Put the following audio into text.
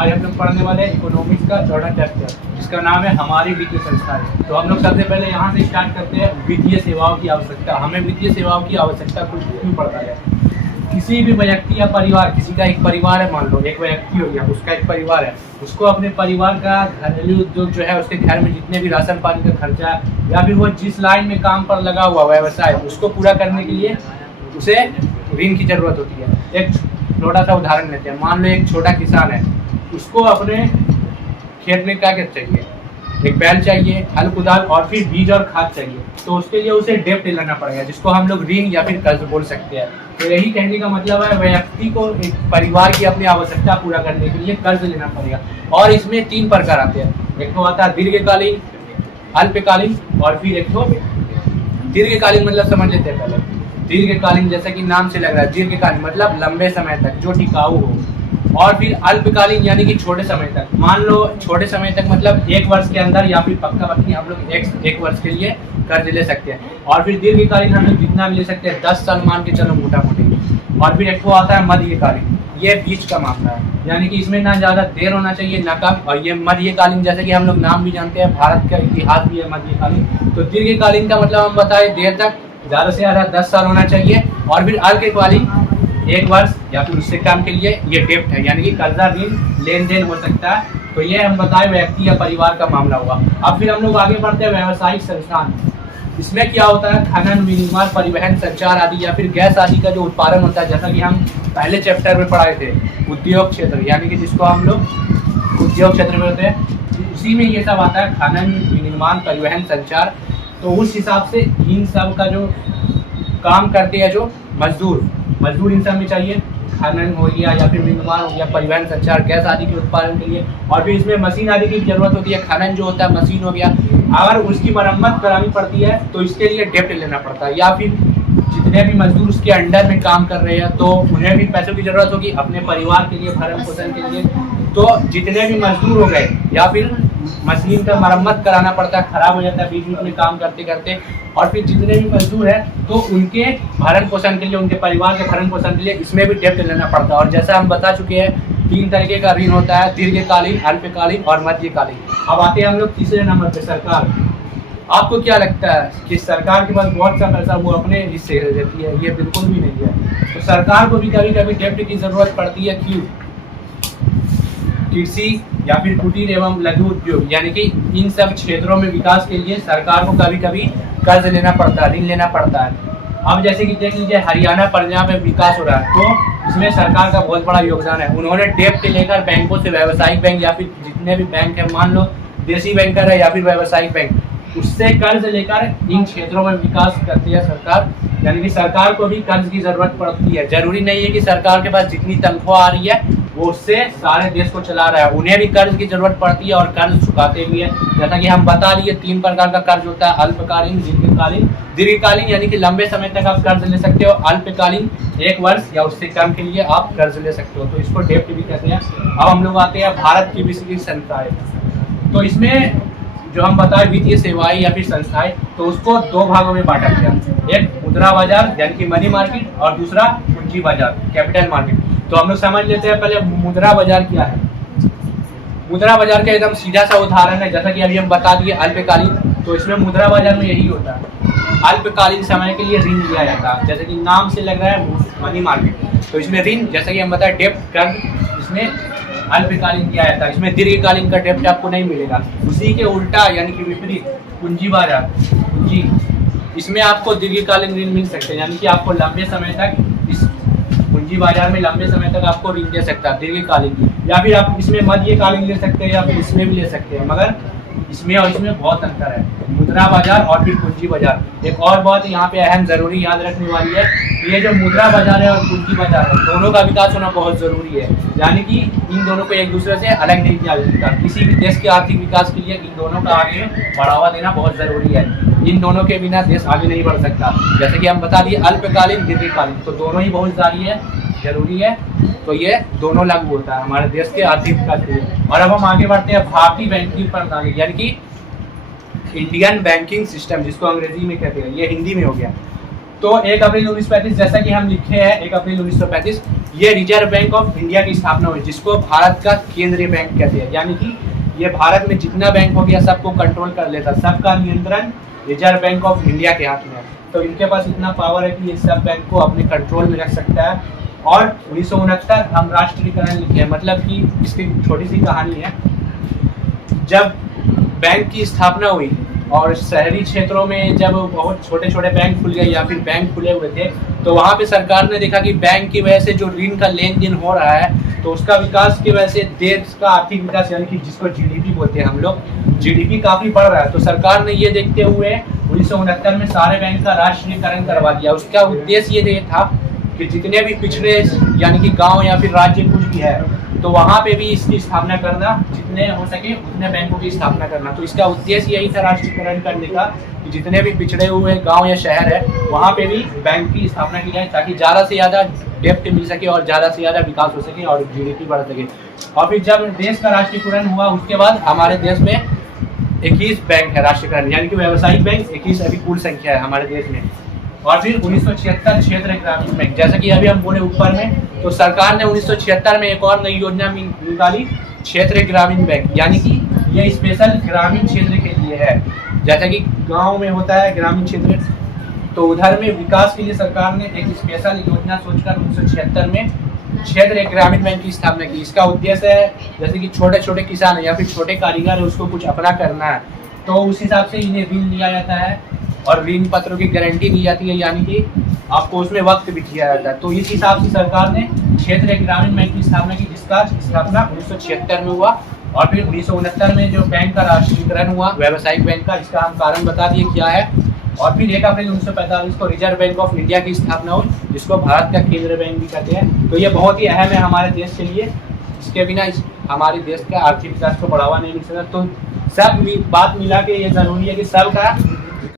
आज हम लोग पढ़ने वाले हैं इकोनॉमिक्स का चौथा चैप्टर, जिसका नाम है हमारी वित्तीय संस्थाएं। तो हम लोग सबसे पहले यहाँ से स्टार्ट करते हैं, वित्तीय सेवाओं की आवश्यकता। हमें वित्तीय सेवाओं की आवश्यकता कुछ क्यों पड़ता है? किसी भी व्यक्ति या परिवार, किसी का एक परिवार है, मान लो एक व्यक्ति हो गया, उसका एक परिवार है, उसको अपने परिवार का घरेलू उद्योग जो है, उसके घर में जितने भी राशन पानी का खर्चा या फिर वो जिस लाइन में काम पर लगा हुआ व्यवसाय, उसको पूरा करने के लिए उसे ऋण की जरूरत होती है। एक छोटा सा उदाहरण लेते हैं, मान लो एक छोटा किसान है, उसको अपने खेत में क्या क्या चाहिए? एक बैल चाहिए, हल कुदाल और फिर बीज और खाद चाहिए। तो उसके लिए उसे डेब्ट लेना पड़ेगा, जिसको हम लोग ऋण या फिर कर्ज बोल सकते हैं। तो यही कहने का मतलब है, व्यक्ति को एक परिवार की अपनी आवश्यकता पूरा करने के लिए कर्ज लेना पड़ेगा। और इसमें 3 प्रकार आते हैं, एक तो आता है दीर्घकालीन, अल्पकालीन और फिर एक तो दीर्घकालीन। मतलब समझ लेते हैं पहले। दीर्घकालीन जैसा कि नाम से लग रहा है, दीर्घकालीन मतलब लंबे समय तक जो टिकाऊ हो। और फिर अल्पकालीन यानी कि छोटे समय तक, मान लो छोटे समय तक मतलब 1 वर्ष के अंदर या फिर पक्का पक्की हम लोग एक वर्ष के लिए कर्ज ले सकते हैं। और फिर दीर्घकालीन हम लोग जितना भी ले सकते हैं, 10 साल मान के चलो मोटा मोटी। और फिर एक वो आता है मध्यकालीन, ये बीच का मामला है, यानी कि इसमें ना ज़्यादा देर होना चाहिए ना कम। और ये मध्यकालीन जैसे कि हम लोग नाम भी जानते हैं, भारत का इतिहास भी है मध्यकालीन। तो दीर्घकालीन का मतलब हम बताए देर तक, ज़्यादा से ज़्यादा 10 साल होना चाहिए। और फिर अल्पकालीन 1 वर्ष या फिर उससे कम के लिए ये डेब्ट है, यानी कि कर्जा ऋण लेन देन हो सकता है। तो ये हम बताए व्यक्ति या परिवार का मामला हुआ। अब फिर हम लोग आगे बढ़ते हैं, व्यावसायिक संस्थान। इसमें क्या होता है? खनन, विनिर्माण, परिवहन, संचार आदि या फिर गैस आदि का जो उत्पादन होता है, जैसा कि हम पहले चैप्टर में पढ़ाए थे, उद्योग क्षेत्र, यानी कि जिसको हम लोग उद्योग क्षेत्र में होते हैं, उसी में ये सब आता है, खनन, विनिर्माण, परिवहन, संचार। तो उस हिसाब से इन सब का जो काम करते हैं जो मजदूर इन सब में चाहिए। खनन हो गया या फिर विनिर्माण हो गया, परिवहन, संचार, गैस आदि के उत्पादन के लिए। और फिर इसमें मशीन आदि की जरूरत होती है। खनन जो होता है मशीन हो गया, अगर उसकी मरम्मत करानी पड़ती है तो इसके लिए डेब्ट लेना पड़ता है। या फिर जितने भी मजदूर उसके अंडर में काम कर रहे हैं, तो उन्हें भी पैसों की जरूरत होगी अपने परिवार के लिए, भरण पोषण के लिए। तो जितने भी मजदूर हो गए, या फिर मशीन का मरम्मत कराना पड़ता है, खराब हो जाता है बीच बीच में काम करते करते। और फिर जितने भी मजदूर हैं, तो उनके भरण पोषण के लिए, उनके परिवार के भरण पोषण के लिए इसमें भी डेब्ट लेना पड़ता है। और जैसा हम बता चुके हैं, 3 तरीके का ऋण होता है, दीर्घकालीन, अल्पकालीन और मध्यकालीन। अब आते हैं हम लोग तीसरे नंबर पे, सरकार। आपको क्या लगता है कि सरकार के पास बहुत सा पैसा वो अपने हिस्से देती है? ये बिल्कुल भी नहीं है। तो सरकार को भी कभी कभी डेब्ट की जरूरत पड़ती है। क्यों? कृषि या फिर कुटीर एवं लघु उद्योग, यानी कि इन सब क्षेत्रों में विकास के लिए सरकार को कभी कभी कर्ज लेना पड़ता है, ऋण लेना पड़ता है। अब जैसे कि देख लीजिए, हरियाणा पंजाब में विकास हो रहा है, तो इसमें सरकार का बहुत बड़ा योगदान है। उन्होंने डेब्ट लेकर बैंकों से, व्यावसायिक बैंक या फिर जितने भी बैंक है, मान लो देसी बैंकर है या फिर व्यावसायिक बैंक, उससे कर्ज लेकर इन क्षेत्रों में विकास करती है सरकार। यानी कि सरकार को भी कर्ज की जरूरत पड़ती है। जरूरी नहीं है कि सरकार के पास जितनी तनख्वाह आ रही है वो उससे सारे देश को चला रहा है, उन्हें भी कर्ज की जरूरत पड़ती है और कर्ज चुकाते भी है। जैसा कि हम बता दिए, 3 प्रकार का कर्ज होता है, अल्पकालीन, दीर्घकालीन। दीर्घकालीन यानी कि लंबे समय तक आप कर्ज ले सकते हो, अल्पकालीन 1 वर्ष या उससे कम के लिए आप कर्ज ले सकते हो, तो इसको डेब्ट भी कहते हैं। अब हम लोग आते हैं भारत की वित्तीय संस्थाएं। तो इसमें जो हम बताए वित्तीय सेवाएं या फिर संस्थाएं, तो उसको 2 भागों में बांटा गया। एक मुद्रा बाजार यानी कि मनी मार्केट, और दूसरा पूंजी बाजार, कैपिटल मार्केट। तो हम लोग समझ लेते हैं पहले मुद्रा बाजार क्या है। मुद्रा बाजार का एकदम सीधा सा उदाहरण है, जैसा कि अभी हम बता दिए अल्पकालीन। तो इसमें मुद्रा बाजार में यही होता है, अल्पकालीन समय के लिए ऋण लिया जाता है, जैसे कि नाम से लग रहा है मनी मार्केट। तो इसमें ऋण, जैसा कि हम बताए डेब्ट कर्ज, इसमें अल्पकालीन किया जाता है। इसमें दीर्घकालीन का डेब्ट आपको नहीं मिलेगा। उसी के उल्टा यानी कि विपरीत पूंजी बाजार, पूंजी, इसमें आपको दीर्घकालीन ऋण मिल सकते हैं, यानी कि आपको लंबे समय तक इस पूंजी बाजार में लंबे समय तक आपको ऋण दे सकता है दीर्घकालीन। या फिर आप इसमें मध्यकालीन ले सकते हैं या फिर इसमें भी ले सकते हैं, मगर इसमें और इसमें बहुत अंतर है, मुद्रा बाजार और फिर पूंजी बाजार। एक और बात यहाँ पे अहम जरूरी याद रखने वाली है, ये जो मुद्रा बाजार है और पूंजी बाजार है, दोनों का विकास होना बहुत जरूरी है। यानी कि इन दोनों को एक दूसरे से अलग नहीं किया जा सकता। किसी भी देश के आर्थिक विकास के लिए इन दोनों का आगे बढ़ावा देना बहुत जरूरी है। इन दोनों के बिना देश आगे नहीं बढ़ सकता। जैसे कि हम बता दिए अल्पकालीन, दीर्घकालीन, तो दोनों ही बहुत जरूरी है। तो ये दोनों लागू होता है हमारे देश के आर्थिक विकास के लिए। और अब हम आगे बढ़ते हैं भारतीय बैंकिंग प्रणाली, यानी कि इंडियन बैंकिंग सिस्टम, जिसको अंग्रेजी में कहते हैं, ये हिंदी में हो गया। तो 1 अप्रैल 1935, जैसा कि हम लिखे हैं 1 अप्रैल 1935, ये रिजर्व बैंक ऑफ इंडिया की स्थापना हुई, जिसको भारत का केंद्रीय बैंक कहते हैं। यानी कि ये भारत में जितना बैंक हो गया सबको कंट्रोल कर लेता, सबका नियंत्रण रिजर्व बैंक ऑफ इंडिया के हाथ में है। तो इनके पास इतना पावर है कि ये सब बैंक को अपने कंट्रोल में रख सकता है। और 1969 हम राष्ट्रीयकरण लिखे हैं, मतलब कि इसकी छोटी सी कहानी है। जब बैंक की स्थापना हुई और शहरी क्षेत्रों में जब बहुत छोटे छोटे बैंक खुल गए या फिर बैंक खुले हुए थे, तो वहाँ पे सरकार ने देखा कि बैंक की वजह से जो ऋण का लेन देन हो रहा है, तो उसका विकास की वजह से देश का आर्थिक विकास, यानी कि जिसको जीडीपी बोलते हैं हम लोग, जीडीपी काफ़ी बढ़ रहा है। तो सरकार ने ये देखते हुए 1969 में सारे बैंक का राष्ट्रीयकरण करवा दिया। उसका उद्देश्य ये था कि जितने भी पिछड़े यानी कि गांव या फिर राज्य कुछ भी है, तो वहाँ पे भी इसकी स्थापना करना, जितने हो सके उतने बैंकों की स्थापना करना। तो इसका उद्देश्य यही था राष्ट्रीयकरण करने का, कि जितने भी पिछड़े हुए गांव या शहर है वहाँ पे भी बैंक की स्थापना की जाए, ताकि ज़्यादा से ज़्यादा डेप्ट मिल सके और ज़्यादा से ज़्यादा विकास हो सके और जीडीपी बढ़ सके। और फिर जब देश का राष्ट्रीयकरण हुआ उसके बाद हमारे देश में 21 बैंक है राष्ट्रीयकरण, यानी कि व्यावसायिक बैंक 21 अभी कुल संख्या है हमारे देश में। और फिर 1976 क्षेत्र ग्रामीण बैंक, जैसा कि अभी हम बोले ऊपर में, तो सरकार ने 1976 में एक और नई योजना निकाली, क्षेत्र ग्रामीण बैंक, यानी कि ये स्पेशल ग्रामीण क्षेत्र के लिए है। जैसा कि गांव में होता है ग्रामीण क्षेत्र, तो उधर में विकास के लिए सरकार ने एक स्पेशल योजना सोचकर 1976 में क्षेत्र ग्रामीण बैंक की स्थापना की। इसका उद्देश्य है जैसे कि छोटे छोटे किसान है या फिर छोटे कारीगर है, उसको कुछ अपना करना है, तो उस हिसाब से इन्हें ऋण लिया जाता है और ऋण पत्रों की गारंटी दी जाती है, यानी कि आपको उसमें वक्त भी दिया जाता है। तो इस हिसाब से सरकार ने क्षेत्र ग्रामीण बैंक की स्थापना की, जिसका स्थापना 1976 में हुआ। और फिर 1969 में जो बैंक का राष्ट्रीयकरण हुआ व्यावसायिक बैंक का, इसका हम कारण बता दिए क्या है। और फिर 1 अप्रैल 1945 को रिजर्व बैंक ऑफ इंडिया की स्थापना हुई, जिसको भारत का केंद्रीय बैंक भी कहते हैं। तो ये बहुत ही अहम है हमारे देश के लिए, इसके बिना हमारे देश का आर्थिक विकास को बढ़ावा नहीं मिल सकता। तो सब बात मिला के ये जरूरी है कि सबका